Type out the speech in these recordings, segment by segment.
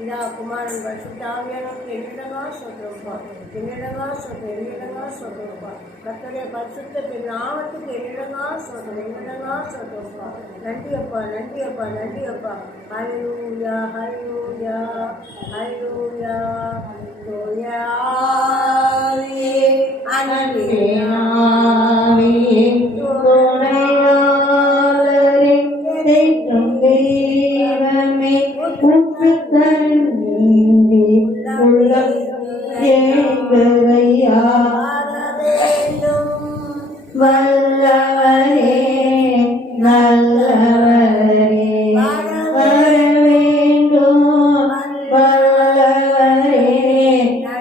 பிதா குமாரன் பரிசுத்த ஆவியானவருக்கு எண்ணிடங்கா ஸ்தோத்திரம்ப்பா. எண்ணிடங்கா ஸ்தோத்திரம், எண்ணிடங்கா ஸ்தோத்திரம்ப்பா. கர்த்தருடைய பரிசுத்த நாமத்துக்கு எண்ணிடங்கா ஸ்தோத்திரம், எண்ணிடங்கா ஸ்தோத்திரம்ப்பா. நன்றி அப்பா, நன்றி அப்பா, நன்றி அப்பா. ஹல்லேலூயா, ஹல்லேலூயா, ஹல்லேலூயா. தூய ஆவியே, அன்பின் ஆவியே, துணையாளரே, தேற்றும் தெய்வமே, உள்ளம் ஏங்குதையா. வல்லவரே, நல்லவரே, வரவேண்டும். வல்லவரே,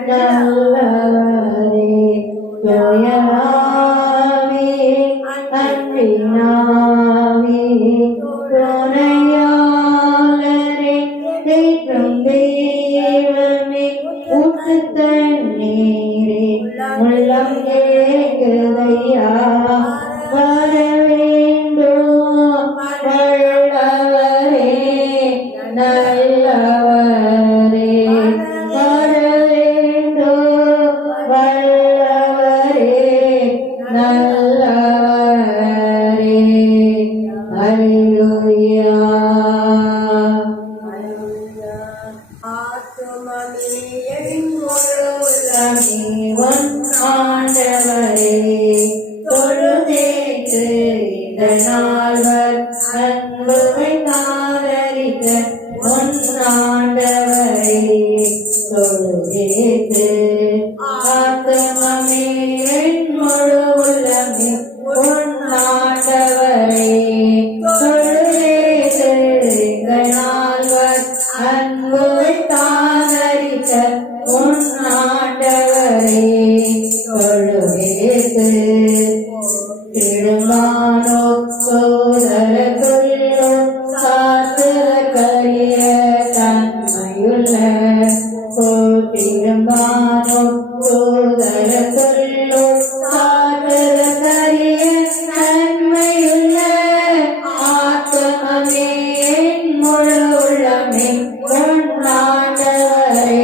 நல்லவரே, தூயராவே, அன்பினாவே, துணையாளரே, தேற்றும் தெய்வமே, ஊற்று தண்ணீரே, உள்ளம் ஏங்குதையா. வரவேண்டும். வல்லவரே, நல்லவரே, வரவேண்டும். வல்லவரே, நல்லவரே. ஹல்லேலூயா. ஆண்டவரே, தொழுதேற்று இந்த நால்வர் அன்புவை தாரரிக்க உன் ஆண்டவரே, தொழுதேற்று ஆத்துமமே என் முழு உள்ளமே உன் ஆண்டவரே, தொழுதேற்று இந்த நால்வர் அன்புவை தாரரிக்க உன் ஆண்டவரே, தொழுதேற்று திருமானோ சோதரக்குள்ளோ சாத்திரக்கரிய தன்மையுள்ள திருமானோ சோதரக்குள்ளோ சாத்திரக்கரிய தன்மையுள்ள ஆத்மமே என் முழு உள்ளமே உன் ஆண்டவரே,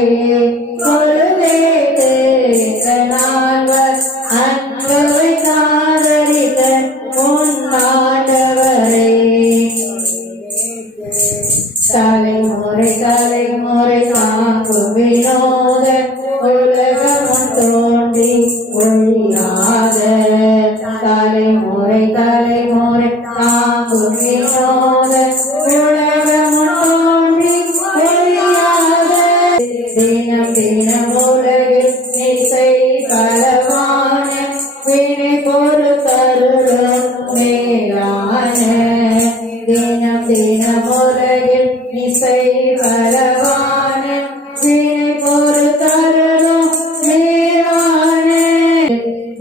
தொழுதேற்று நால்வர் அன்புவை தாரரிக்க உன் ஆண்டவரே. தலைமுறை தலைமுறை காக்கும் வினோத உலகமும் தோன்றி ஒழியாத, தலைமுறை தலைமுறை காக்கும் வினோத உலகமும் தோன்றி ஒழியாத, தினம் தினம் உலகில் இசை பலவான வினை பொறு தருளும் மேலான, தினம் தினம் உலகில் இசை பலவான வினை பொறு தருளும் மேலான,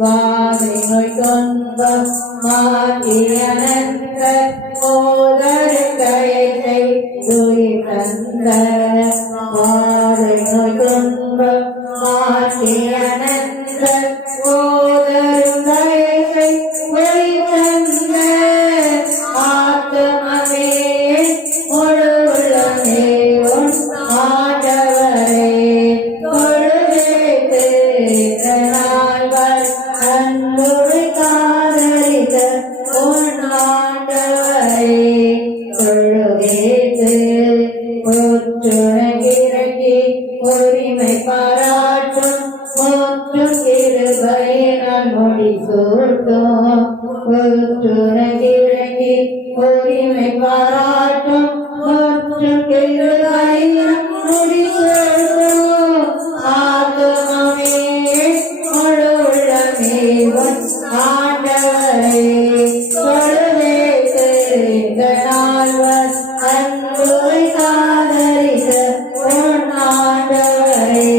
வாதை நோய் துன்பம் மாற்றியனந்த ஓதரு கயத்தை உயிர் தந்த, வாதை நோய் துன்பம் மாற்றியனந்த ஓதரு கயத்தை உயிர் தந்த, ஆத்மமே முழு உள்ளமே உன் ஆண்டவரே, தொழுதேற்று நால்வர் அன்புவை தாரரிக்க உன் ஆண்டவரே, தொழுதேற்று ஒற்றுணர்கிறக்கி உரிமை பாராட்டும் முற்றும் கிருபையினால் முடிசூட்டும், ஒற்றுணர்கிறக்கி உரிமை பாராட்டும் முற்றும் கிருபையினால் முடிசூட்டும், ஆத்மமே முழு உள்ளமே உன் ஆண்டவரே, தொழுதேற்று நால்வர் அன்புவை தாரரிக்க உன் ஆண்டவரே,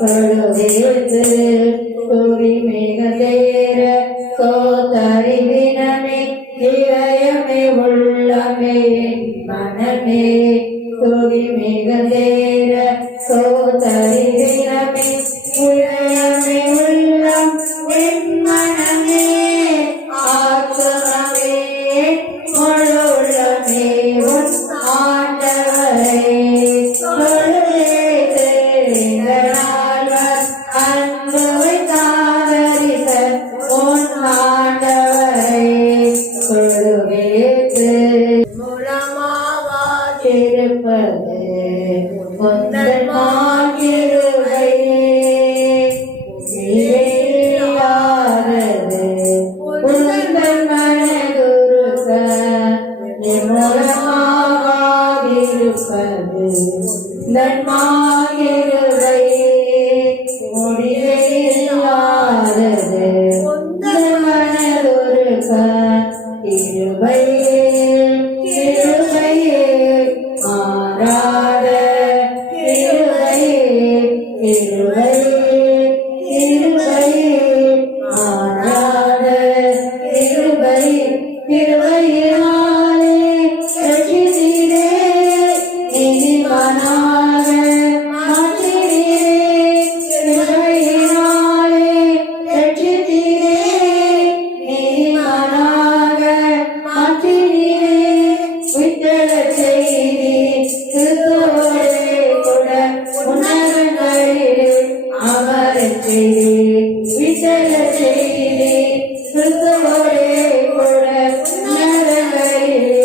தொழுதேற்று துதிமிக தேர சோதரி தினமே இதயமே உள்ளமே மனமே, துதிமிக தேர சோதரி தினமே இதயமே உள்ளம் என் மனமே, ஆத்மமே முழு உள்ளமே உன் ஆண்டவரே, தொழு உந்தன் மாகிருபையே முடிவில்லாதது. உந்தன் மனதுருக நிர்மூலமாகாதிருப்பது. உந்தன் மாகிருபையே முடிவில்லாதது. உந்தன் மனதுருக கிருபையே கிருபையே மாறாத கிருபையே கிருபையே கிருபையே மாறாத கிருபையே கிருபையினாலே ரட்சித்தீரே நீதிமானாக மாற்றினீரே. கிருபையினாலே ரட்சித்தீரே நீதிமானாக மாற்றினீரே. விட்டலச் செய்தீர் கிறிஸ்துவோடே கூட உன்னதங்களிலே அமரச் செய்தீர். விட்டலச் செய்தீர் கிறிஸ்துவோடே கூட உன்னதங்களிலே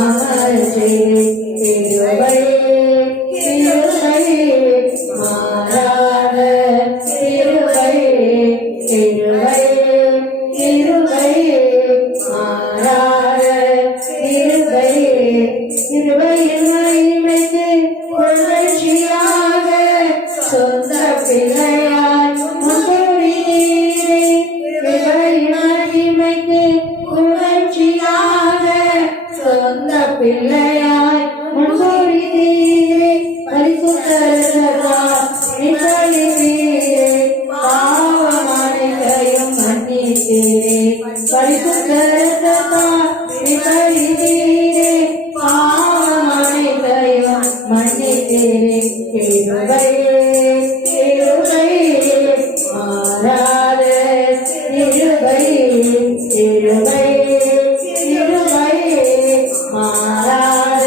அமரச் செய்தீர். கிருபையே கிருபையே மாறாத கிருபையே கிருபையே கிருபையே மாறாத கிருபையே. கிருபையின் மகிமைக்கு புகழ்ச்சியாக சொந்த பிள்ளையாய் முன்கூறினீரே. கிருபையின் மகிமைக்கு புகழ்ச்சியாக சொந்த பிள்ளையாய் முன்கூறினீரே. பரிசுத்த இரத்தத்தால் நிகழ்வீரே. பாவமனைத்தையும் மன்னித்தீரே. பரிசுத்த இரத்தத்தால் நிகழ்வீரே. பாவமனைத்தையும் மன்னித்தீரே. கிருபையே கிருபையே மாறாத கிருபையே கிருபையே கிருபையே மாறாத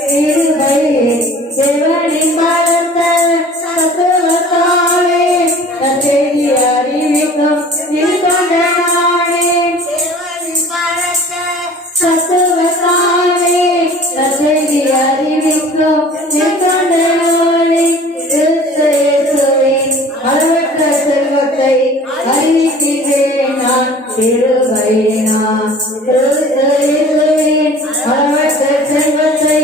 கிருபையே. தேவனின் பலத்த சத்துவத்தாலே நற்செய்தி அறிவிக்கும் நிற்கொண்டானே. சத்துவத்தாலே நற்செய்தி அறிவிக்கும் நிற்கொண்டானே. கிறிஸ்து இயேசுவின் அளவற்ற செல்வத்தை அறிவிக்கிறேன் நான் கிருபையினால். கிறிஸ்து இயேசுவின் அளவற்ற செல்வத்தை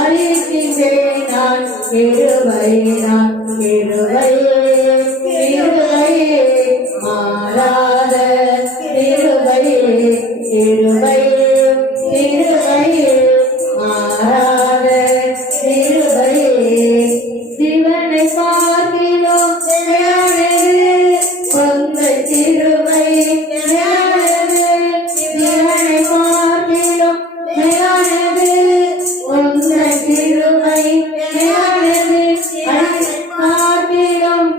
அறிவிக்கிறேன் நான் கிருபையினால். கிருபையே கிருபையே மாறாத கிருபையே கிருபையே கிருபையே மாறாத கிருபையே. சிவனை பார்க்கிலும் மேலானது சொந்த கிருபை மேலானது. சிவனை பார்க்கிலும் மேலானது சொந்த கிருபை மேலானது. பார்க்கிலும்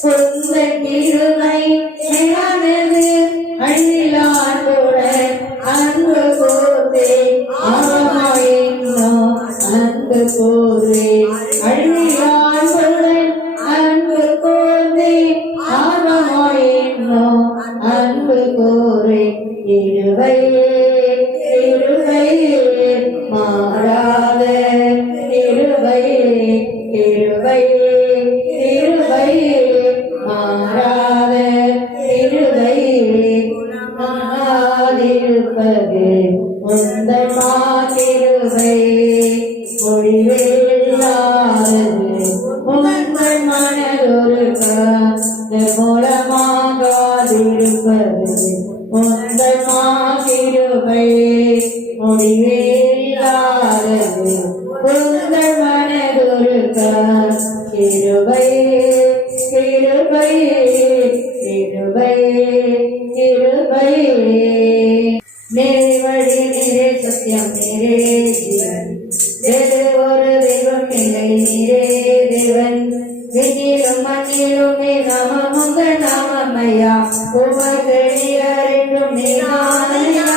சொந்த கிருபை மேலானது. அழிலான்புடன் அன்பு கோர்த்தே ஆமாயின்னோ அன்பு கோர்வே. அழிலான்புடன் அன்பு கோர்த்தே ஆமாயின்னோ அன்பு கோர்வே. கிருபையே கிருபையே மாறாத கிருபையே கிருபையே கிருபையே மாறாத கிருபையே. மகாதிருப்பது உந்தன் மாகிருபையே முடிவில்லாதது. உந்தன் மனதுருக நிர்மூலமாகாதிருப்பது. உந்தன் மாகிருபையே முடிவில்லாதது. உந்தன் மனதுருக கிருபையே கிருபையே கிருபையே கிருபையே. நேரே வழி நேரே சத்தியம் நேரே ஜீவன். வேறு ஒரு தெய்வம் இல்லை நீரே தேவன். விண்ணிலும் மண்ணிலும் நாமம் உங்கள் நாமமையா. உமக்கெளியரென்றும் நீதானையா.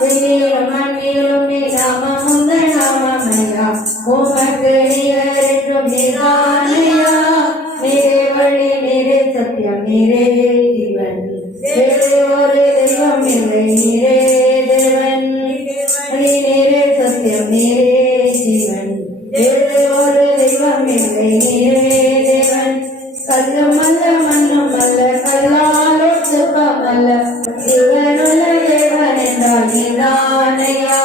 விண்ணிலும் மண்ணிலும் நாமம் உங்கள் நாமமையா. உமக்கெளியரென்றும் நீதானையா. நீரே வழி நீரே சத்தியம் நீரே ஜீவன். வேறு ஒரு தெய்வம் இல்லை நீரே தேவன். நீரே சத்தியம் நீரே ஜீவன். தெய்வம் இல்லை நீரே தேவன். கல்லும் அல்ல மண்ணும் அல்ல கல்லாலோ சிற்பம் அல்ல ஜீவனுள்ள தேவன் என்றால் நீதானையா.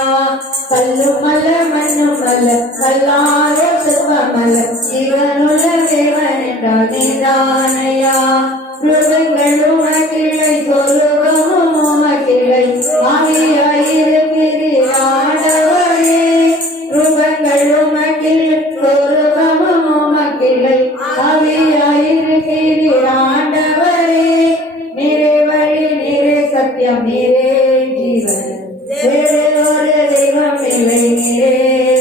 கல்லும் அல்ல மண்ணும் அல்ல கல்லாலோ சிற்பம் அல்ல ஜீவனுள்ள தேவன் என்றால் நீதானையா. ருதங்கள் உமக்கிளை சொருகமும் உமக்கிளை ஆவியாயிருக்கிறீர் ஆண்டவரே. ருபங்கள் உமக்கிளை சொருகமும் உமக்கிளை ஆவியாயிருக்கிறீர் ஆண்டவரே. நீரே வழி நீரே சத்தியம் நீரே ஜீவன். வேறு ஒரு தெய்வம் இல்லை நீரே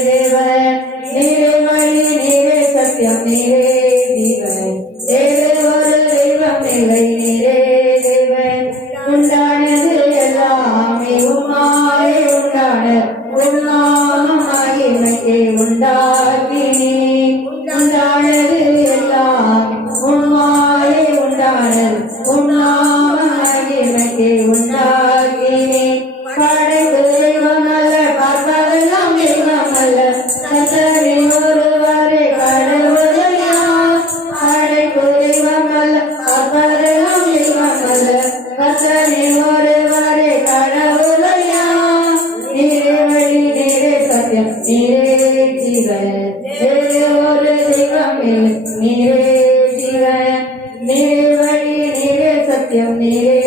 தேவன். நீரே வழி நீரே சத்தியம் நீரே ஜீவன். வேறு ஒரு தெய்வம் இல்லை நீரே தேவன். உண்டானது எல்லாமே உம்மாலே உண்டான உன்னாமம் மகிமையை உண்டாக்கினே. உண்டானது எல்லாமே உம்மாலே உண்டானது உன்னாமம் மகிமையை உண்டாக்கினே. படைப்பு தெய்வம் அல்ல பார்ப்பதெல்லாம் தெய்வம் அல்ல கர்த்தரே ஒருவரே கடவுளையா. படைப்பு தெய்வம் அல்ல பார்ப்பதெல்லாம் தெய்வம் அல்ல கர்த்தரே ஒருவரே கடவுளையா. நீரே வழி நீரே சத்தியம் நீரே ஜீவன். வேறு ஒரு தெய்வம் இல்லை நீரே ஜீவன். நீரே வழி நீரே சத்தியம் நீரே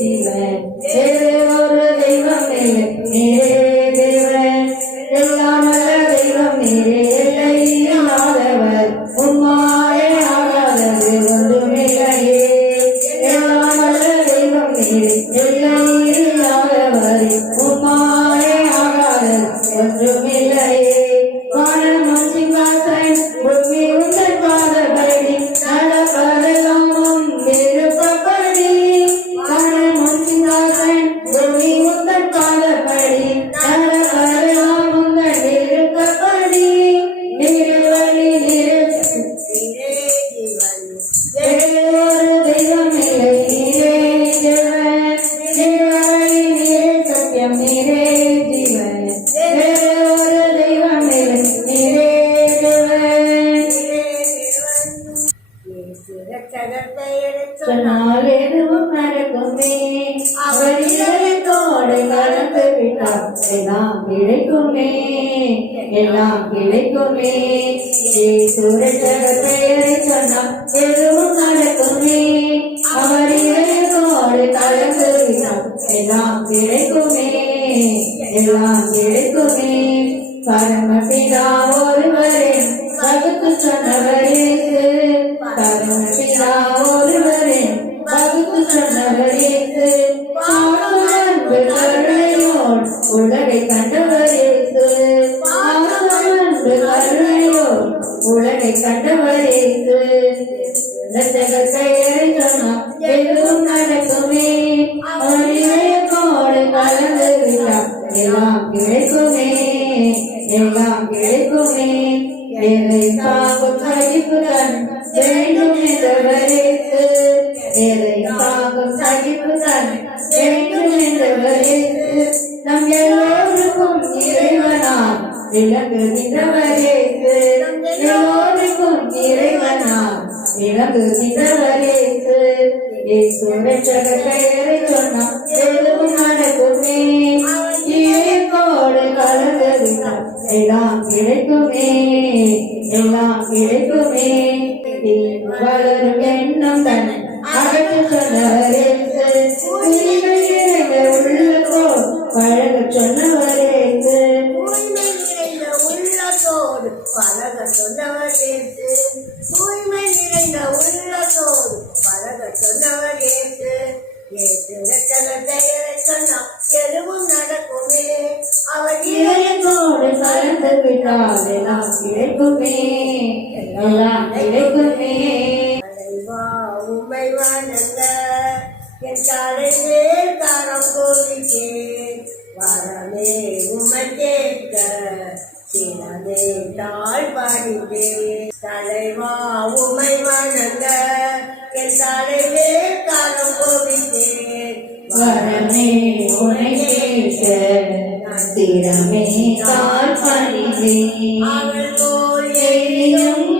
ஜீவன். வேறு ஒரு தெய்வம் இல்லை நீரே தேவன். எல்லாம் அல்ல தெய்வம் நீரே எல்லை இல்லாதவர் உம்மாலே ஆகாதது ஒன்றுமில்லையே. எல்லாம் அல்ல தெய்வம் நீரே எல்லை இல்லாதவர் உம்மாலே ஆகாதது ஒன்றுமில்லையே. வானமும் சிங்காசன் பூமி உந்தன் பாதபடி நடப்பதெல்லாம் உம் விருப்பப்படி. வானமும் சிங்காசன் பூமி உந்தன் பாதபடி நடப்பதெல்லாம் உந்தன் விருப்பப்படி. நீரே வழி நீரே வேறு ஒரு தெய்வம் இல்லை நீரே தேவன். நீரே வழி நீரே சத்தியம் நீரே ஜீவன். வேறு ஒரு தெய்வம் இல்லை நீரே தேவன். சொன்னால் எதுவும் நடக்குமே. அவர் இதயத்தோடு கலந்து விட்டார் எல்லாம் கிடைக்குமே. எல்லாம் கிடைக்குமே. இயேசு இரட்சகர் பெயரை சொன்னால் எதுவும் நடக்குமே. அவர் இதயத்தோடு கலந்து விட்டார் எல்லாம் கிடைக்குமே. எல்லாம் கிடைக்குமே. பரமபிதா ஒருவரே பகுத்து சொன்னவரே. பரமபிதா ஒருவரே பகுத்து சொன்னவரே. அன்பு கருணையோடு உலகை கண்டவரே. அன்பு கருணையோடு உலகை கண்டவரே. இரட்சகர் பெயரை சொன்னால் எதுவும் நடக்குமே. அவர் இதயத்தோடு கலந்து விட்டார் எல்லாம் கிடைக்குமே. எல்லாம் கிடைக்குமே. எதை தாங்கும் சகிப்புடன் வேண்டும் என்றவரேக்கு. எதை தாங்கும் சகிப்புடன் வேண்டும் என்றவரேக்கு. நம் எல்லோருக்கும் இறைவனாம் விளங்குகின்றவரேக்கு. எல்லோருக்கும் இறைவனாம் விளங்குகின்றவரேக்கு. இயேசு இரட்சகர் பெயரை சொன்னால் எதுவும் நடக்குமே. இதயத்தோடு கலந்து விட்டால் எல்லாம் கிடைக்குமே. எல்லாம் கிடைக்குமே. வளரும் எண்ணம் தன்னை அகற்ற சொன்னவரே. உரிமை நிறைந்த உள்ளத்தோடு பழக சொன்னவரே. தூய்மை நிறைந்த உள்ளத்தோடு பழக சொன்னவரே. தூய்மை நிறைந்த உள்ளத்தோடு பழக சொன்னவரே. இயேசு இரட்சகர் பெயரை சொன்னால் எதுவும் நடக்குமே. அவர் இதயத்தோடு கலந்து விட்டால் எல்லாம் கிடைக்குமே. எல்லாம் கிடைக்குமே. உம்மை வணங்க என் தலையே தரம் கோரிக்கேன். வரமே உம்மை கேட்க சிறமே தாழ் படித்தேன். தலைவா உம்மை வணங்க என் தலையே தரம் கோரிக்கேன். வரமே உனை கேட்க சிரமே தாழ் பணிந்தேன். அவள் போல் எனினும்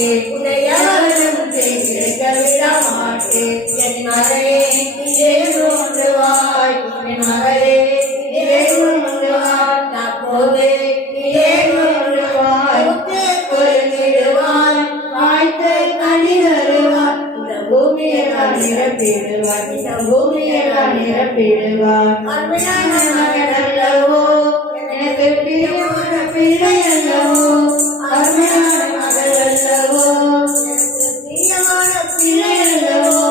மாட்டேன் உன்னை எவரும் கேட்க விட மாட்டேன் என் மகளே நீயே தோன்றுவாய் என் மகளே நீயே தோன்றுவாய் அப்போதே நீயே தோன்றுவாய் பொருளிடுவாய் வாய்த்து கனி தருவாய் இந்த பூமியெல்லாம் நிரப்பிடுவாய் இந்த பூமியெல்லாம் நிரப்பிடுவாய் அருமையான மகன் அல்லவோ எனக்கு பிரியமான பிள்ளை அல்லவோ அருமையான மகள் அல்லவோ பிரியமான பிள்ளை அல்லவோ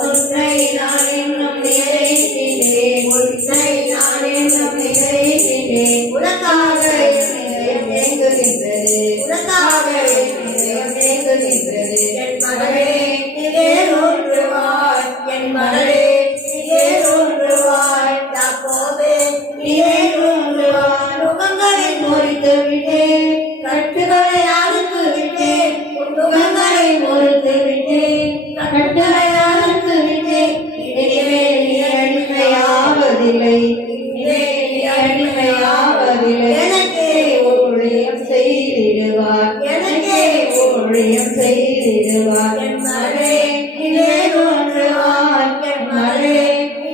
ஒன்றை நான் இன்னும் நிறைவேற்றினேன் ஒன்றை நான் இன்னும் நிறைவேற்றினேன் உனக்காக என் இதயம் ஏங்குகின்றது உனக்காக என் இதயம் ஏங்குகின்றது என் மகளே நீயே தோன்றுவாய் என் மகளே நீயே தோன்றுவாய் அப்போதே நீயே தோன்றுவாய் முகங்களை முறித்து விட்டேன் கட்டுகளை அறுத்து விட்டேன் முகங்களை முறித்து விட்டேன் கட்டுகளை அறுத்து விட்டேன் இனிமேல் நீ அடிமையாவதில்லை இனிமேல் நீ அடிமையாவதில்லை எனக்கே ஊழியம் செய்திடுவார் எனக்கே ஊழியம் செய்திடுவார் என் மகளே நீயே தோன்றுவாய் என் மகளே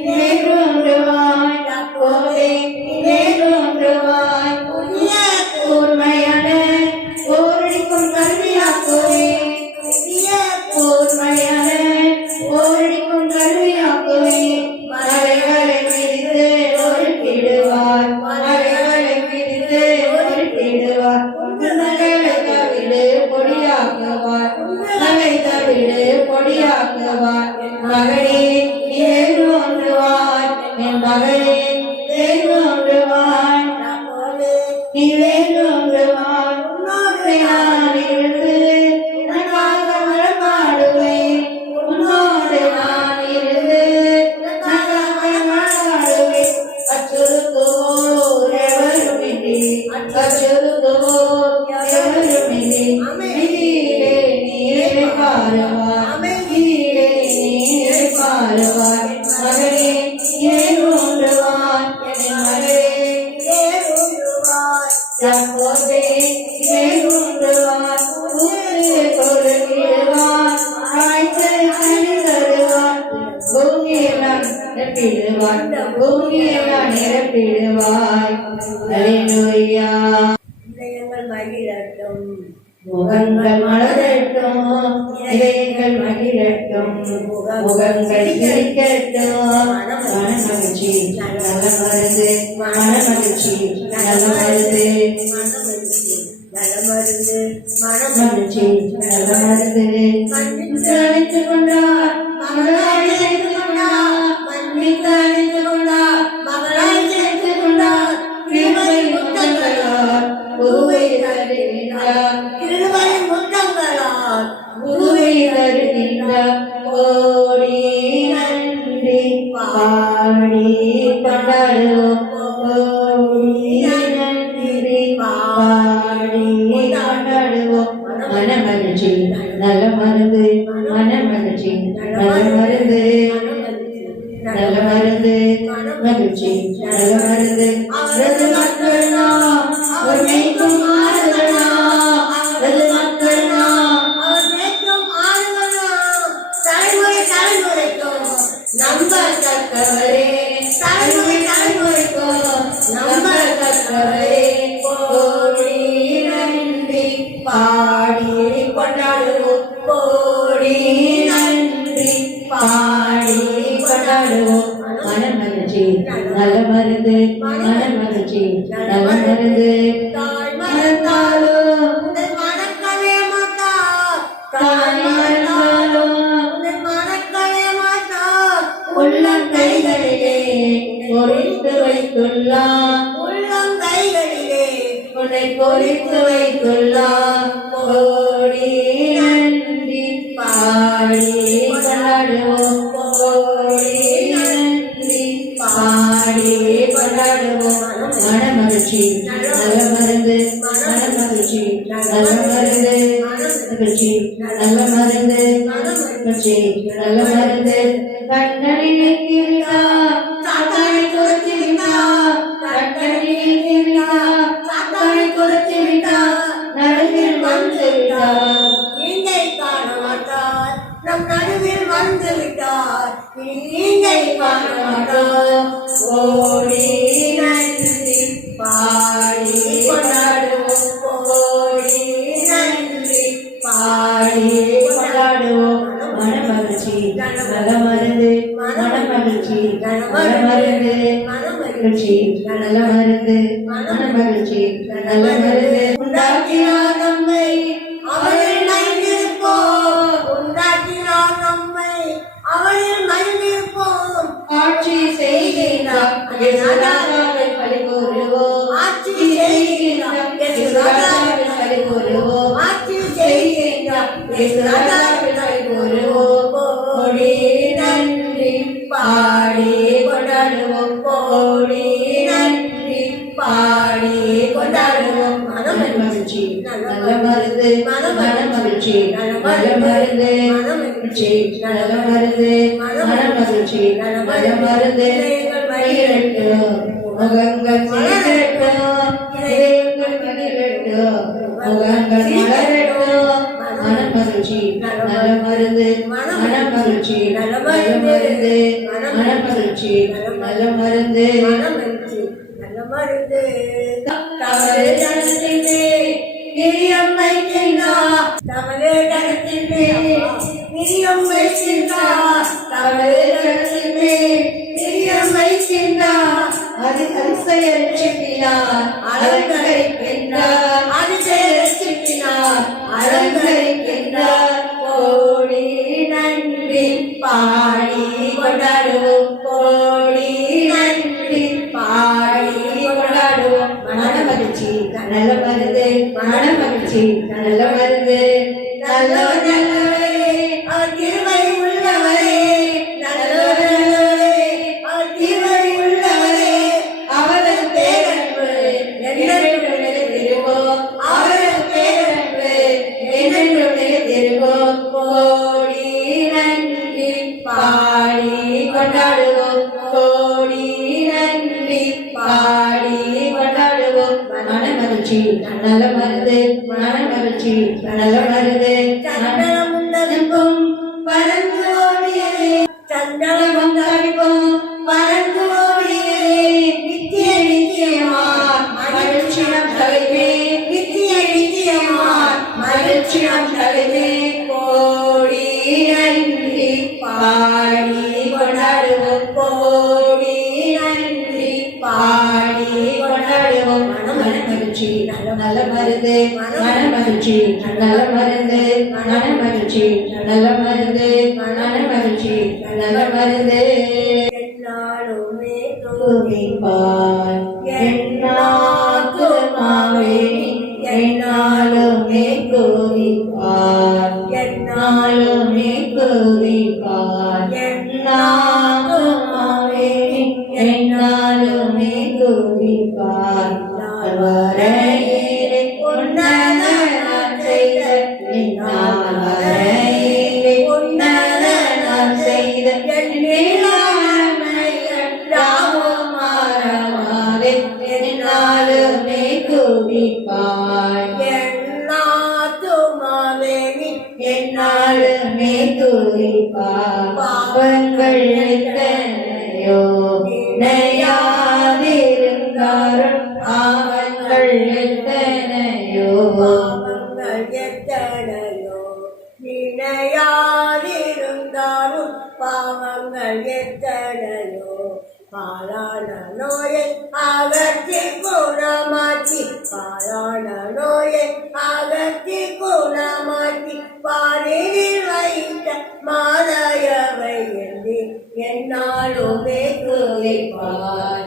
நீயே தோன்றுவாய் அப்போதே நீயே தோன்றுவாய் புதிய கூர்மையான ஓரடிக்கும் கல்வியாக்குவே புதிய கூர்மையான ஓரடிக்கும் கல்வியாக்குவே மலைகளை மிதித்து ஒருக்கிடுவார் மலைகளை மிதித்து ஒருக்கிடுவார் உன்னகளை தவிடு பொடியாக்குவார் உன்னலை தவிடு பொடியாக்குவார் என் மகளே நீயே தோன்றுவாய் என் மகளே நீயே தோன்றுவாய் நீயே தோன்றுவாய் உன்னோடு நான் இருந்து உனக்காக மரமாடுவேன் உன்னோடு நான் இருந்து உனக்காக மரமாடுவேன் அச்சுறுத்துவோர் எவருமில்லை அச்சுறுத்துவோர் எவருமில்லை அமைதியிலே நீயே பாருவார் அமைதியிலே நீயே பாருவார் என் மகளே நீயே தோன்றுவாய் என் மகளே நீயே தோன்றுவாய் அப்போதே நீயே தோன்றுவாய் பூமியை பொருளிடுவாய் வாய்த்து கனி தருவாய் பூமியெல்லாம் நிரப்பிடுவாய் பூமியெல்லாம் நிரப்பிடுவாய் அல்லேலூயா இதயங்கள் மகிழட்டும் முகங்கள் மலரட்டும் இதயங்கள் மகிழட்டும் முகங்கள் சிரிக்கட்டும் மனமகிழ்ச்சி நல்ல மருந்து மனமகிழ்ச்சி நல்ல மருந்து நலமருந்து மனமகிழ்ச்சி நல்ல மருந்து மன்னித்து அழைத்து கொண்டார் மகளாய் சேர்த்து கொண்டார் மன்னித்து அழைத்து கொண்டார் மகளாய் சேர்த்து கொண்டார் கிருபை முத்தங்களால் குருவை தருகின்றார் திருவரை முத்தங்களால் குருவை தருகின்றார் கோடி நன்றி பாடி கொண்டாடுவோம் கோடி நன்றி பாடி கொண்டாடுவோம் மனமகிழ்ச்சி நல்ல மருந்து மனமகிழ்ச்சி நல்ல மருந்து நல்ல மருந்து மகிழ்ச்சி நல்ல மருந்து அவரது மக்கள் நாம் அவர் மேய்க்கும் ஆறுகள் நாம் அவரது மக்கள் நாம் அவர் நேற்றும் ஆளுநரும் தலைமுறை தலைமுறைக்கும் நம்பத்தக்கவரே தலைமுறை தலைமுறைக்கும் நம்பத்தக்கவரே கோடி நன்றி பாடி கொண்டாடுவோம் கோடி நன்றி பாடி கொண்டாடுவோம் மனமகிழ்ச்சி நல்ல மருந்து மனமகிழ்ச்சி நல்ல மருந்து மறந்தாலும் உன்னை மறக்கவே மாட்டார் தாய் மறந்தாலும் உன்னை மறக்கவே மாட்டார் உள்ளம் கைகளிலே பொறித்து வைத்துள்ளார் உள்ளம் கைகளிலே உன்னை பொறித்து வைத்துள்ளார் கோடி நன்றி பாடி கொண்டாடுவோம் கோடி நன்றி பாடி கொண்டாடுவோம் மனமகிழ்ச்சி நல்ல மருந்து மனமகிழ்ச்சி நல்ல மருந்து மகிழ்ச்சி நல்ல மருந்து மகிழ்ச்சி நல்ல மருந்து கண்ணனை நீக்கிறா சாத்தானை துரத்தி விட்டா கண்ணனை நீக்கிறா சாத்தானை துரத்தி விட்டா நடுவில் வந்து விட்டா கோடி நன்றி பாடி கொண்டாடுவோம் கோடி நன்றி பாடி கொண்டாடுவோம் மனமகிழ்ச்சி நல மருந்து மனமகிழ்ச்சி மனமருந்து மகிழ்ச்சி நல மருந்து மனமகிழ்ச்சி நல மருந்து உண்டாக்கினார் நம்மை அவளில் மகிழ்ந்திருப்போம் உண்டாக்கினார் நம்மை அவளில் மகிழ்ந்திருப்போம் ஆட்சி செய்கின்றார் ராஜாவை பழிகூறுவோம் ஆட்சி செய்கின்றார் ராஜாவை பழிகூறுவோம் ஆட்சி செய்கின்றார் ராஜாவை பழிகூறுவோம் கோடி நன்றி பாடி கொண்டாடுவோம் கோடி நன்றி பாடி கொண்டாடுவோம் மனமகிழ்ச்சி நல்ல மருந்து மனமகிழ்ச்சி நல்ல மருந்து மனமகிழ்ச்சி நல்ல மருந்து மனமகிழ்ச்சி நல்ல மருந்து மகிழட்டும் முகங்கள் மலரட்டும் இதயங்கள் மகிழட்டும் முகங்கள் மலரட்டும் மனமகிழ்ச்சி நல்ல மருந்து மனமகிழ்ச்சி நல்ல மருந்து மனமகிழ்ச்சி நல்ல மருந்து மனமகிழ்ச்சி நல்ல மருந்து தவறு நடத்தினே மிரியம் வைக்கின்றார் தமிழே கடத்திலே மிரியம் வைக்கின்றார் தவறு நடத்தினே மிரியம் வைக்கின்றார் அதிசயம் சிப்பினார் அலங்கரிக்கின்றார் அதிசயம் சிப்பினார் அலங்கரிக்கின்றார் கோடி நன்றி பாடி கொண்டாடுவோம் கோடி நன்றி பாடி கொண்டாடுவோம் மனமகிழ்ச்சி நல்ல மருந்து மனமகிழ்ச்சி நல்ல மருந்து நல்லவரே அவர் கிருபை உள்ளவரே நல்லவரே அவர் கிருபை உள்ளவரே அவரது பேரன்பு என்றென்றும் நிலைத்திருப்போம் அவரது பேரன்பு என்றென்றும் நிலைத்திருப்போம் கோடி நன்றி பாடி கொண்டாடுவோம் கோடி நன்றி பாடி கொண்டாடுவோம் மனமகிழ்ச்சி நல்ல மருந்து மனமகிழ்ச்சி நல்ல மருந்து சந்தனம் உண்டதும் பறந்து ஓடியதே சந்தனம் தவிப்பும் பறந்து ஓடியதே நித்திய நித்தியமா மகிழ்ச்சியம் தலைவே நித்திய நித்தியமா மகிழ்ச்சியம் தலைவே கோடி நன்றி பாடி கொண்டாடுவோம் கோடி நன்றி பாடி கொண்டாடுவோம் மனமகிழ்ச்சி நல்ல மருந்து மனமகிழ்ச்சி நல்ல மருந்து மனமகிழ்ச்சி நல்ல மருந்து மனமகிழ்ச்சி நல்ல மருந்து என்னாலுமே துதிப்பார் என்னாத்துமாவே என்னாலுமே துதிப்பார் என்னாலுமே துதிப்பார் என்னாத்துமாவே என்னாலுமே துதிப்பார் வரையிலே உன்னத நான் செய்த வரையிலே உன்னத நான் செய்த யாவும் மாறாதே என்னாலுமே துதிப்பார் என்னாத்துமாவே என்னாலுமே துதிப்பார் பாவங்கள் எத்தனையோ நினையாதிருந்தாரும் பாவங்கள் எத்தனையோ பாவங்கள் எத்தனையோ நினையாதிருந்தாலும் பாவங்கள் எத்தனையோ பாலான நோயை அகற்றி குணமாக்கி பாலான நோயை அகற்றி குணமாக்கி பாலில் வைத்த மாலையவை என்று என்னாலுமே துதிப்பார்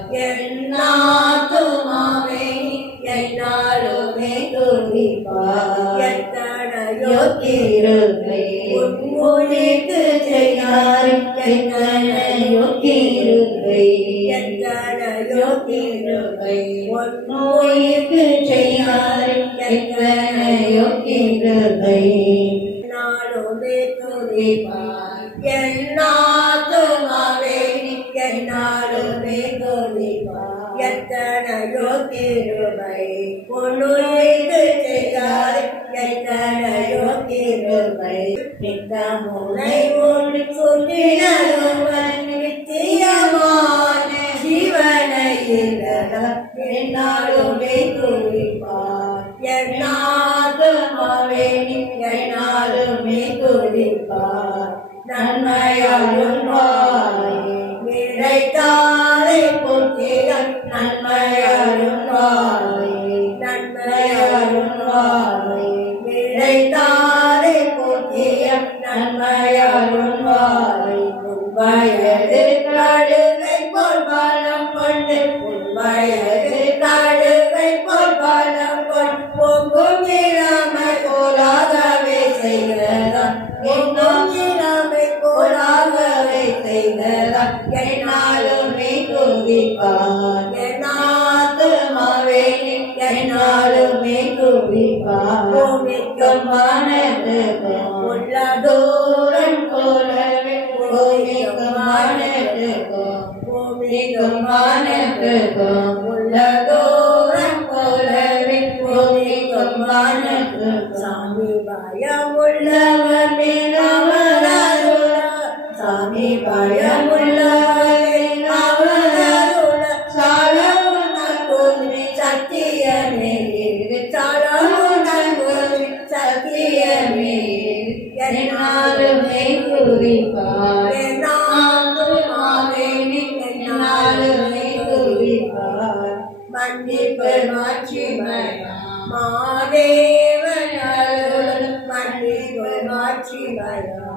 என்னாத்துமாவே என்னாலுமே துதிப்பார் எத்தனையோ கிருபை உன்மொழிக்கு செய்யார் எத்தனையோ கிருபை எத்தனையோ கிருபை உன்மொழிக்கு செய்யார் எத்தனையோ கிருபை நாளுமே துதிப்பார் என்னாத்துமாவே என்னாலுமே துதிப்பார் எத்தனையோ கிருபை உன்னுயிருக்கு செய்தார் எத்தனையோ கிருபை நித்தமுனை ஒன்று சொல்லினருவன் நித்தியமான ஜீவன் என்னாலுமே துதிப்பார் என்னாலுமே என்னாலுமே துதிப்பார் நன்மையாலும் வாயே நினைத்தாலே போற்றிய நன்மையாலும் வாயே நன்மையாலும் வாயே நினைத்தாலே போற்றிய நன்மையாலும் வாயே வயது கழுதை போல் பலம் கொண்டு வயது கழுதை போல் பலம் கொண்டு பொங்கும் இளமை போலாகவே செய்கிறதா பொங்கும் இளமை போலாகவே செய்கிறதா என்னாலுமே துதிப்பார் என்னாத்துமாவே என்னாலுமே துதிப்பார் பூமிக்கும் வானத்துக்கும் உள்ள தூரம் போலவே பூமிக்கும் வானத்துக்கும் பூமிக்கும் வானத்துக்கும் உள்ள தூரம் போலவே பூமிக்கும் வானத்துக்கும் சாமி பயமுள்ளவர் மேலவரருள சாமி பயமுள்ளவர் மேலவரருள சாலமும் நற்கூறி சத்தியமே இது சாலமும் நற்கூறி சத்தியமே என்னாலுமே துதிப்பார் என்னாலுமே என்னாலுமே துதிப்பார் மன்னிப்பு மாட்சிமயா மாதேவன் அருள் மன்னிப்பு மாட்சிமயா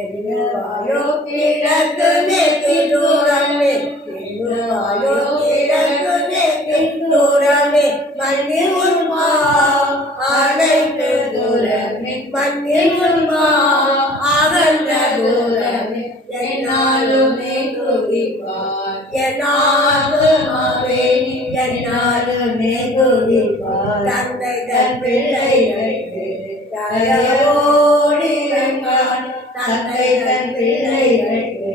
எண்ணுவாயோ கிழக்கு நெத்திரூரமே எண்ணுவாயோ கிழக்கு நெத்திரூரமே மன்னி உன்மா அனைத்து தூரமே மன்னி உன்மா அகன்ற தூரமே என்னாலுமே துதிப்பார் என்னாலுமே என்னாலுமே துதிப்பார் தந்தை தன் பிள்ளைகளுக்கு தயவோடி வென்றான் தந்தை தன் பிள்ளைகளுக்கு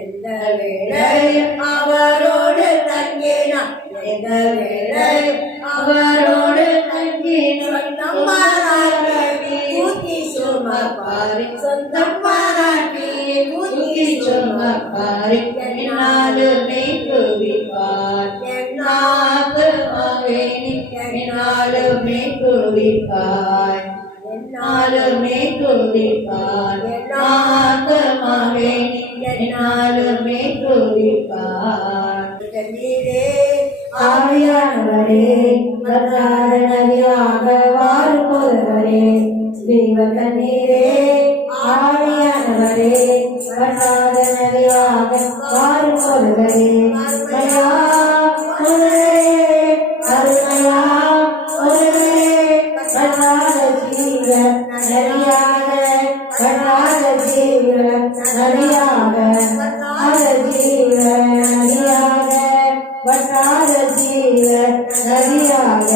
எந்த வேளையும் அவரோடு தங்கினான் எந்த வேளையும் அவரோடு தங்கினார் சொந்தம் பாராட்டி ஊத்தி சுமப்பாரி சொந்தம் பாராட்டி ஊத்தி சுமப்பாரி என்னாலுமே துதிப்பார் என்னாலுமே என்னாலுமே துதிப்பார் என்னாலுமே துதிப்பார் ஆத்மாவே என்னாலுமே துதிப்பார் நீரே ஆவியானவரே மதாரணவியாக வாழ்பவரே தெய்வத்தண்ணீரே ஆவியானவரே மதாரணவியாக வாழ்பவரே மயா அருமையா கட்டாத ஜீவ நரியாக கட்டாத ஜீவ நரியாக கட்டாத ஜீவ நரியாக கட்டாத ஜீவ நரியாக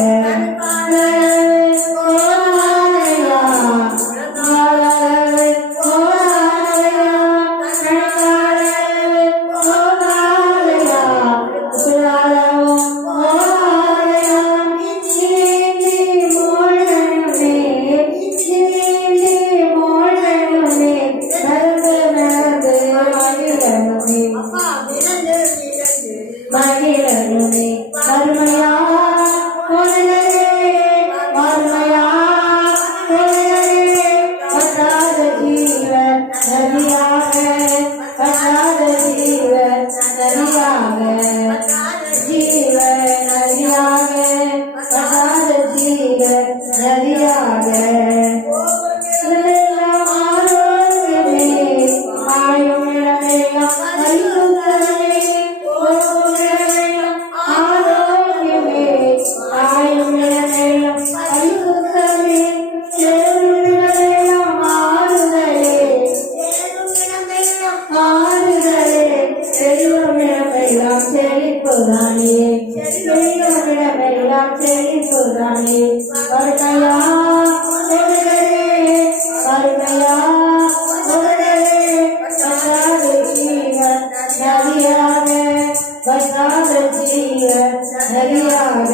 அப்பா விரண்டு விரண்டு மகிழனுமே மறுமையா கொலையரே மறுமையா கொலையரே கட்டாத ஜீவன் நதியாக கட்டாத ஜீவன் நதியாக ஜீவன் நதியாக கட்டாத ஜீவன் நதியாக ஆரோக்கியமே ஆயும் இளமையா ஆரோக்கியமே ஆயும் இளமையா ஆறுதலே செல்வமிடமெல்லாம் செழிப்புதானே செல்வமிடமெல்லாம் செழிப்புதானே கருணையா கருணையா கட்டாத ஜீவன் நதியாக கட்டாத ஜீவன் நதியாக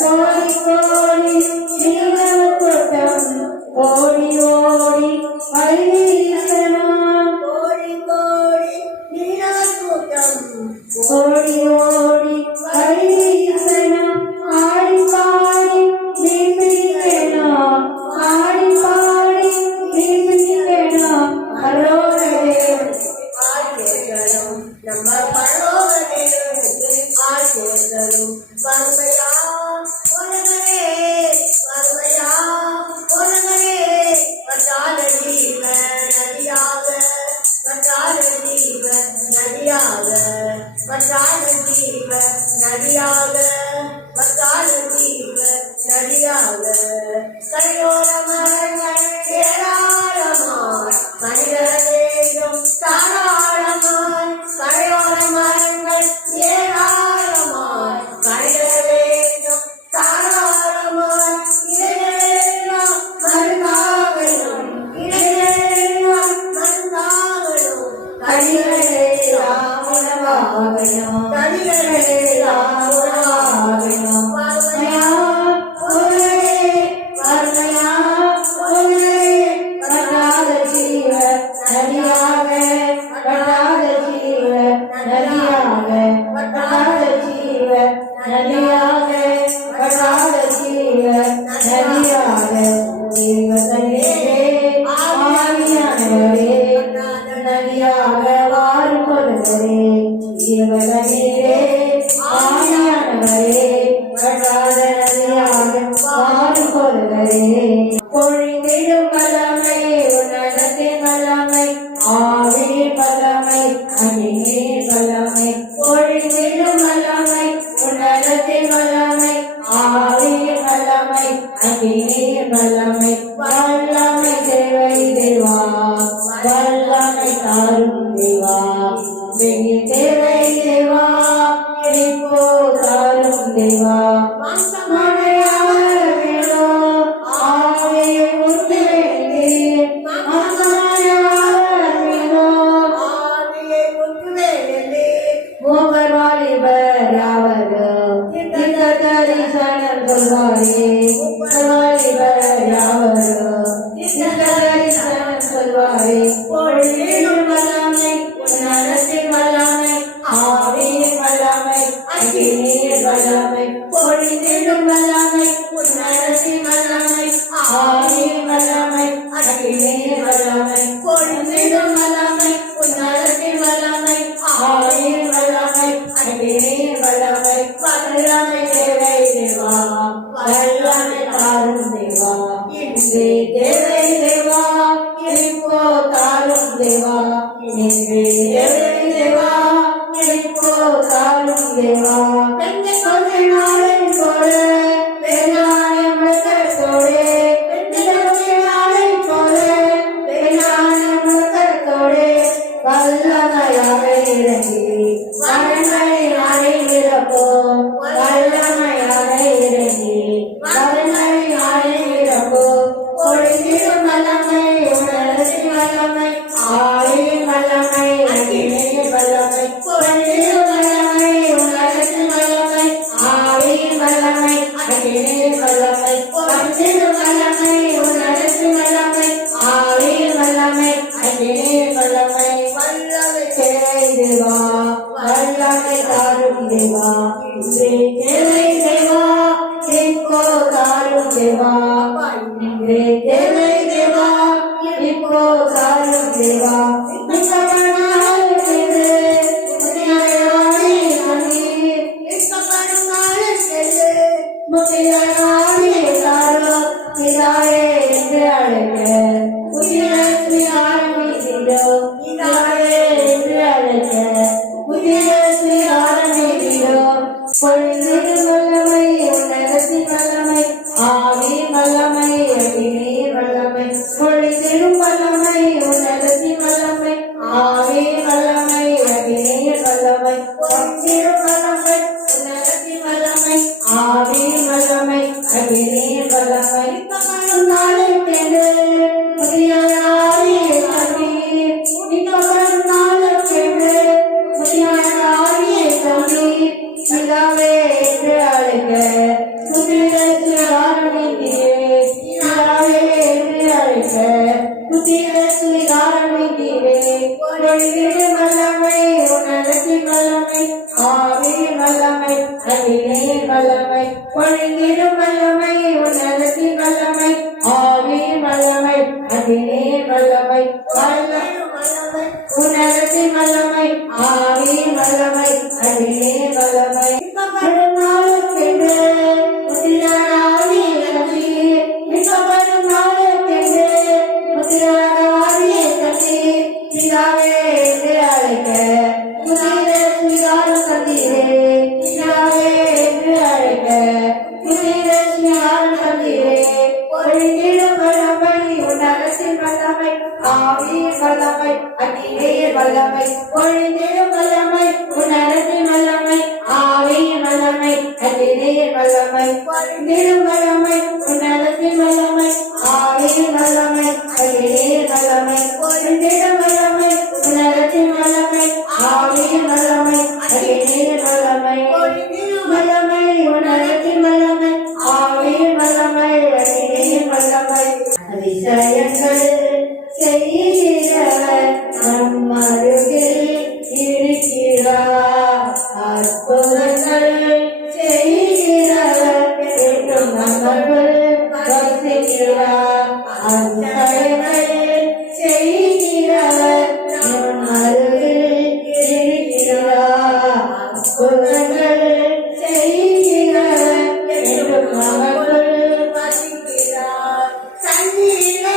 கோடி கோடி ஜீவன் கூட்டம் ஓடி ஓடி வைத்தீசனம் கோடி கோடி நீரால் கூட்டம் ஓடி ஓடி பரிசனம் ஆடி பாடி மீட்பிக்கணும் ஆடி பாடி மீட்பிக்கணும் பரலோக தேவனுக்கு ஆசீர்வதிக்கணும். நம்ம பரலோக தேவனுக்கு ஆசீர்வதிக்கணும். வறுமையா உலகமே, வறுமையா உலகமே, வற்றாத ஜீவ நதியாக, வற்றாத ஜீவ நதியாக, வற்றாத ஜீவ நதியாக, வற்றாத ஜீவ நதியாக. கரையோர மரங்கள் ஏராளமாய், மனிதநேயம் தாராளமாய், கரையோர மரங்கள் ஏராளமாய், மனிதநேயம் தாராளமாய், இடையெல்லாம் மருந்தாகணும், இடையெல்லாம் மருந்தாகணும். கனிகளெல்லாம் உணவாகணும் கனிகளெல்லாம் உணவாகணும் வறுமையா உலகே வறுமையா உலகே வற்றாத ஜீவ நதியாக வற்றாத ஜீவ நதியாக வற்றாத ஜீவ நதியாக வற்றாத ஜீவ நதியாக ஜீவதனே ஆவியானவரே நதியாக வாரும் பொழுதே ஜீவதனே ஆவியானவரே வற்றாத நதியாக வாரும் பொழுதே பொழிந்திடும் வல்லமை உன்னதத்தின் வல்லமை ஆவியின் வல்லமை அன்பின் வல்லமை பொழிந்திடும் வல்லமை உன்னதத்தின் வல்லமை ஆவியின் வல்லமை அன்பின் வல்லமை வல்லமை தேவை தேவா வல்லமை தாரும் தேவா வெகு தேவை தேவா இப்போ தாரும் தேவா மழையாக வேணும் ஆவியை ஊற்றி வேண்டேன் மழையாக வேணும் ஆவியை ஊற்றுவேனே, மூவர் வாலிபர் யாவரும் இந்த தரிசனம் சொல்வாரே மூவர் வாலிபர் யாவரும் இந்த தரிசனம் சொல்வாரே பொழியும் வல்லமை உன்னதத்தின் வல்லமை ஆவியின் வல்லமை அக்கினியின் வல்லமை பொழிந்திடும் வல்லமை உன்னதத்தின் வல்லமை ஆவியின் வல்லமை அக்கினியின் வல்லமை பொழிந்திடும் வல்லமை உன்னதத்தின் வல்லமை ஆவியின் வல்லமை அக்கினியின் வல்லமை வல்லமை தேவை தேவா வல்லமை தாரும் தேவா இன்றே தேவை தேவா இப்போ தாரும் தேவா இன்றே தேவை தேவா இப்போ தாரும் தேவா பெண்ணை கொஞ்ச நாளை போல வேளாண் முழக்கத்தோடு பெண்ணை கொஞ்ச நாளை போல வேளாண் முழக்கத்தோடு வல்லமையாக இறங்கி வரங்களை நாளை நிரப்போம் வல்லமையாக இறங்கி வரங்களை நாளை நிரப்போம் பொழிந்திடும் வல்லமை உணர்ச்சின் வல்லமை ஆவியின் வல்லமை அக்கினியின் வல்லமை பொழிந்திடும் வல்லமை உணர்ச்சின் வல்லமை ஆவியின் வல்லமை அக்கினியின் வல்லமை பொழிந்திடும் வல்லமை உணர்ச்சின் வல்லமை ஆவியின் வல்லமை அக்கினியின் வல்லமை வல்லமை தேவை தேவா வல்லமை தாரும் தேவா இன்றே தேவை தேவா இப்போ தாரும் தேவா இன்றே தேவை தேவா இப்போ தாரும் தேவா பொழுதின் வல்லமை உன்னதத்தின் வல்லமை ஆவியின் வல்லமை அக்கினியின் வல்லமை பொழுதிடும் வல்லமை உன்னதத்தின் வல்லமை ஆவியின் வல்லமை அக்கினியின் வல்லமை பொழுதிடும் வல்லமை உன்னதத்தின் வல்லமை ஆவியின் வல்லமை அக்கினியின் வல்லமை நாளை கேடு புதிய ஆவியை தண்ணீர் நிகழும் நாளை கேடு புதிய ஆவியை தண்ணீர் பிதாவே என்று அழைக்க புதியதற்கு ஆரம்பித்தீரே பிதாவே என்று அழைக்க புதியதற்கு ஆரம்பித்தீரே பொழிந்திடும் வல்லமை உன்னதத்தின் வல்லமை ஆவியின் வல்லமை அதிலே வல்லமை பொழிந்திடும் வல்லமை உன்னதத்தின் வல்லமை ஆவி வல்லமை அதிலே வல்லமை உன்னதத்தின் வல்லமை ஆவி வல்லமை அதிலே வல்லமை நாளுக்கென்று முத்திரான ஆவியை கட்டி மிகப்படும் நாளுக்கென்று முத்திரான ஆவியை கட்டி பிதாவே என்று அழைக்க புதிய ஸ்ரீகாரம் கண்டீரே பிதாவே என்று அழைக்க புதிய ஸ்ரீகாரம் கண்டீரே பொழிந்திடும் வல்லமை உன்னதத்தின் வல்லமை ஆவி வல்லமை அகிலே வல்லமை பொழிந்திடும் வல்லமை உன்னதத்தின் வல்லமை ஆவி வல்லமை அகிலே வல்லமை பொழிந்திடும் வல்லமை உன்னதத்தின் வல்லமை ஆவி வல்லமை அகிலே வல்லமை பொழிந்திடும் வல்லமை உன்னதத்தின் வல்லமை ஆவி வல்லமை அகிலே வல்லமை பொழிந்திடும் வல்லமை உன்னதத்தின் வல்லமை ஆவி வல்லமை அகிலே வல்லமை அதிசயங்கள் செய்கிறவர் நம் அருகில் இருக்கிறார் அற்புதங்கள் செய்கிறவர் என்றும் நம்மளுள் வசிக்கிறார் அதிசயங்கள் செய்கிறவர் நம் அருகில் இருக்கிறார் அற்புதங்கள் செய்கிறவர் என்றும் நம்மளுள் வசிக்கிறார் சங்கீதை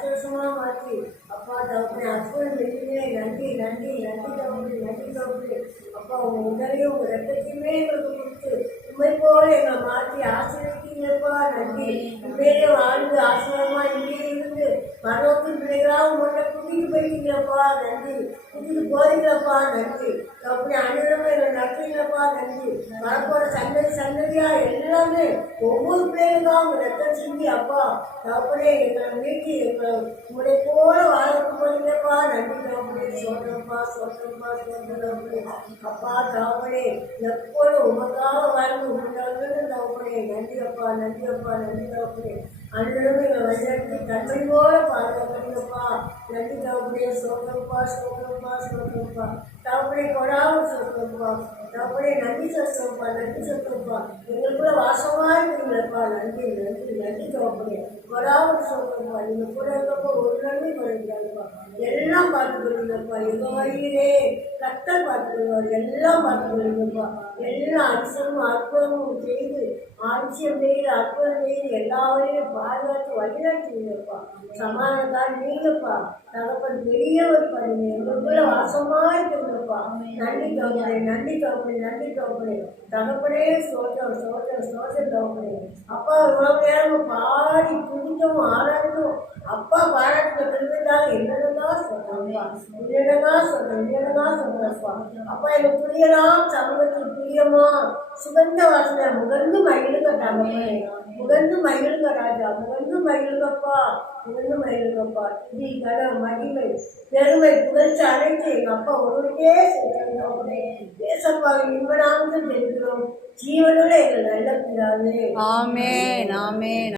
சந்தோஷமா மாற்றி அப்பா தகப்பனே அற்புதம் வெளியே நன்றி நன்றி நன்றி தகப்பனே நன்றி தகப்பனே. அப்பா உங்க உடலையும் உங்க ரத்தத்தையுமே எங்களுக்கு கொடுத்து உண்மை போல எங்களை மாற்றி ஆசீர்வதிக்கீங்கப்பா. நன்றி. உண்மையிலே வாழ்ந்து ஆசீர்வாதமா இங்கே இருந்து மனோக்கு பிள்ளைகளாக உங்கள்கிட்ட கூட்டிட்டு போயிட்டீங்களப்பா. நன்றி. கூட்டிட்டு போறீங்களப்பா. நன்றி தகப்பனே. அனுதினமும் எங்களை நடத்துறீங்களப்பா. நன்றி. வரப்போற சந்ததி சந்ததியா எல்லாமே ஒவ்வொரு பிள்ளைகளுக்கும் உங்க ரத்தம் சிந்தி அப்பா தகப்பனே எங்களை மீட்டி எங்களை உங்களுடைய போல வாழ்க்கை போறீங்கப்பா. நன்றி தகப்பனே. சொல்றப்பா சொல்றப்பா சொல்றப்பே அப்பா தகப்பனே எப்போதும் உமக்காக வாழ்ந்து உண்டாங்க தகப்பனே. நன்றி அப்பா நன்றி அப்பா நன்றி தகப்பனே. அன்றும் எங்களை வழிநடத்தி தன்மை போல பாதுகாப்பீங்கப்பா. நன்றி தகப்பனே. சொல்றப்பா சொல்றப்பா சொல்றப்பா தகப்பனே. கொடாமல் சொல்றப்பா தகப்பனே. நன்றி சொல்றப்பா நன்றி சொல்றப்பா. எங்களுக்குள்ள வாசமா இருக்கீங்களப்பா. நன்றி நன்றி நன்றி தகப்பனே. கொடாமல் சொல்றப்பா. நீங்க கூட இருக்கப்போ ஒரு நன்மை குறைஞ்சாங்கப்பா. எல்லாம் பார்த்துக்கிறீங்கப்பா. எங்க வழியிலே கத்தர் பார்த்துக்கிறோம். எல்லாம் பார்த்துக்கிறீங்கப்பா. எல்லாம் அம்சமும் அற்புதமும் செய்து ஆட்சியம் செய்து அற்புதம் செய்து எல்லா வழியிலும் பாதுகாத்து வழிநடத்துவீங்கப்பா. சமாதானத்தான் நீங்கப்பா தகப்பன் பெரியவர் பண்ணுங்க. எங்களுக்குள்ள வாசமா இருக்குங்கப்பா. நன்றி தகப்பனே நன்றி தகப்பனே நன்றி தகப்பனே. தகப்பனே சோற்றம் சோற்றம் சோற்றம் தகப்பனே. அப்பா இவ்வளவு நேரம் பாடி துடிக்கவும் ஆராய்ந்தும் அப்பா பாராட்டுல திரும்பிட்டாங்க. என்னதான் சொல்றேன்ப்பா என்னதான் சொல்றேன் என்னதான் சொல்றேன்ப்பா. அப்பா எங்க புரியலாம் சமூகத்தில் பிரியமா சுகந்த வாசனை முகர்ந்து மகிழுங்க தகப்பனே. முகர்ந்து மகிழுங்க ராஜா. முகர்ந்து மகிழுங்கப்பா. முகர்ந்து மகிழுங்கப்பா. இது கன மகிமை பெருமை புகழ்ச்சி அனைத்து எங்க அப்பா ஒருவருக்கே சொல்றேன். தேசப்பா இன்பனாவது தெரிகிறோம். ஜீவனுள்ள எங்கள் நல்ல பிதாவே. ஆமென் ஆமென்.